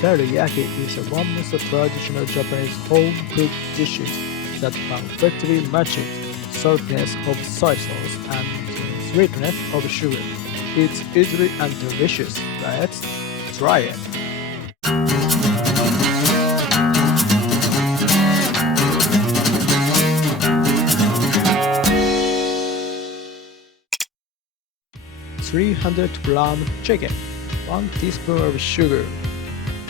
Teriyaki is one of the traditional Japanese home-cooked dishes that perfectly matches saltiness of soy sauce and the sweetness of sugar. It's easy and delicious. Let's try it. 300 gram chicken, 1 teaspoon of sugar.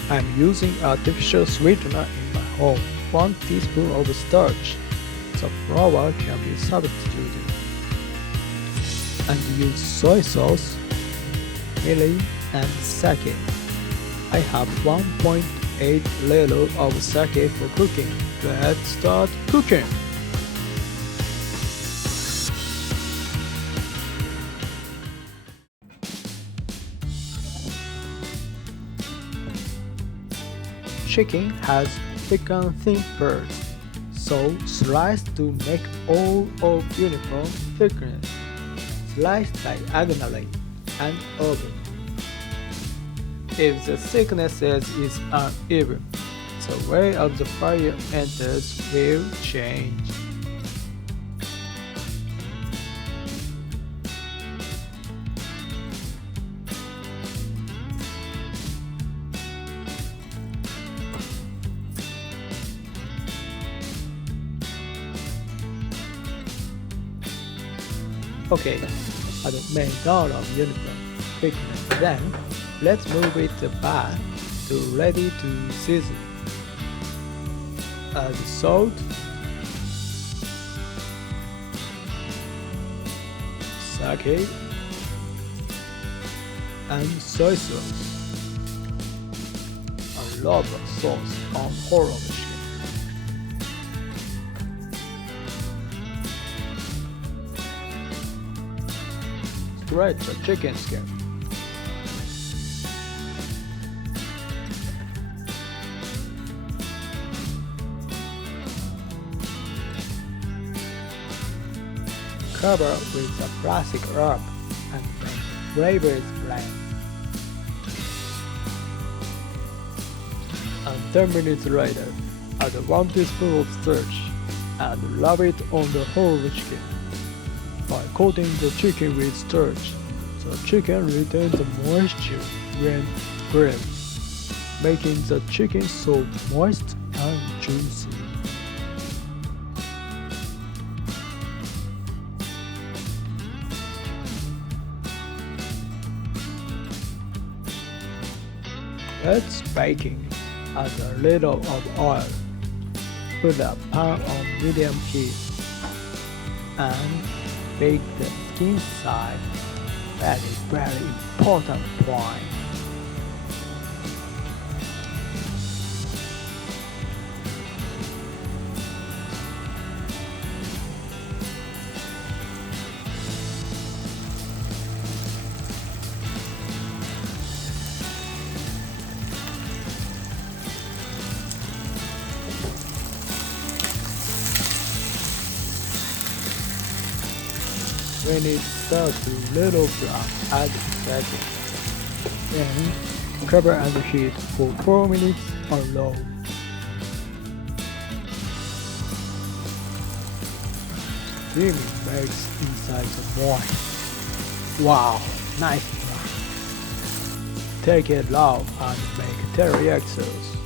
I'm using artificial sweetener in my home, 1 teaspoon of starch. The flour can be substituted. And use soy sauce, mirin, and sake. I have 1.8 liter of sake for cooking. Let's start cooking. Chicken has thick and thin parts, so slice to make all of uniform thickness. Slice diagonally and open. If the thickness is uneven, the way of the fire enters will change. Okay, add the main down of uniform thickness. Then, let's move it back to ready to season. Add salt, sake, and soy sauce. A lot of sauce on whole of the chicken. Grate the chicken skin. Cover with a plastic wrap and make flavors blend. And 10 minutes later, add 1 teaspoon of starch and rub it on the whole chicken. By coating the chicken with starch, the chicken retains the moisture when grilled, making the chicken so moist and juicy. Let's baking. Add a little of oil. Put a pan on medium heat and bake the skin side. That is very important point. When it starts to little brown, add sake. Then cover and heat for 4 minutes on low. Steaming makes inside the moist. Wow, nice brown. Take it low and make teriyaki sauce.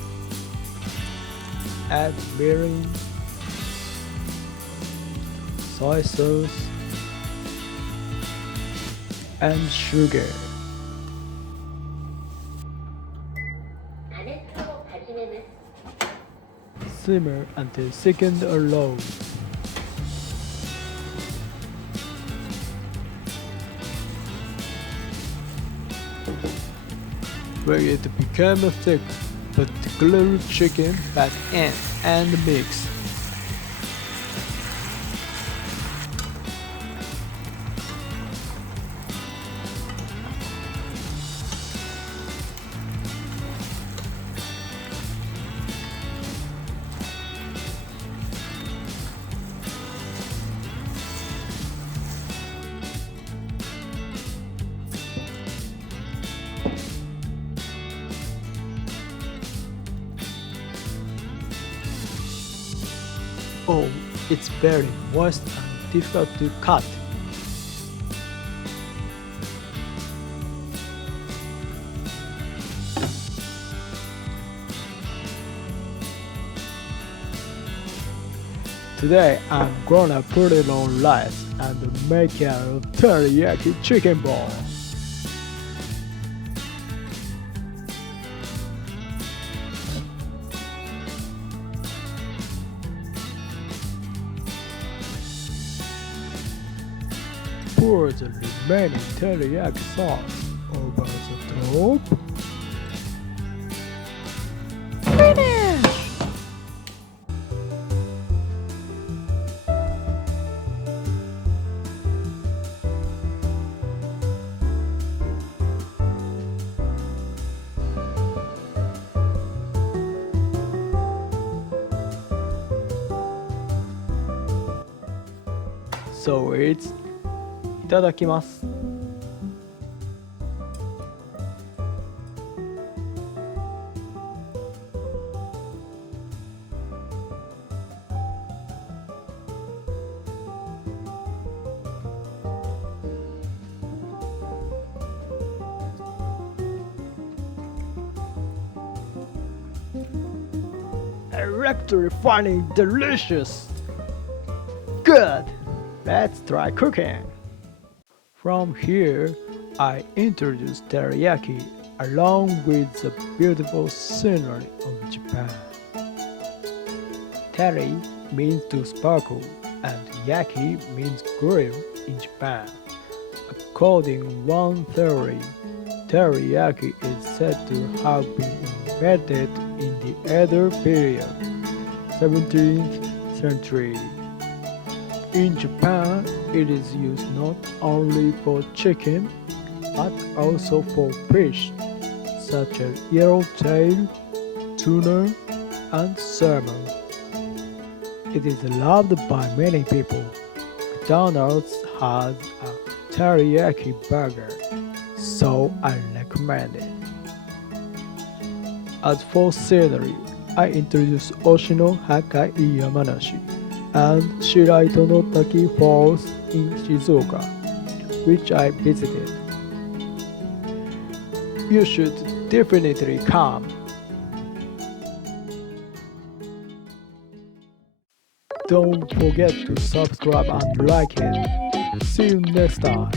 Add mirin, soy sauce, and sugar. Simmer until thickened or low. When it becomes thick, put the grilled chicken back in and mix. Oh, it's very moist and difficult to cut. Today I'm gonna put it on rice and make a teriyaki chicken ball. Pour the remaining teriyaki sauce over the top. Finish! So it's いただきます。Electrifying delicious! Good! Let's try cooking! From here, I introduce teriyaki along with the beautiful scenery of Japan. Teri means to sparkle and yaki means grill in Japan. According to one theory, teriyaki is said to have been invented in the Edo period, 17th century. In Japan, it is used not only for chicken, but also for fish, such as yellowtail, tuna, and salmon. It is loved by many people. McDonald's has a teriyaki burger, so I recommend it. As for scenery, I introduce Oshino Hakai Yamanashi and Shiraito no Taki Falls in Shizuoka, which I visited. You should definitely come. Don't forget to subscribe and like it. See you next time.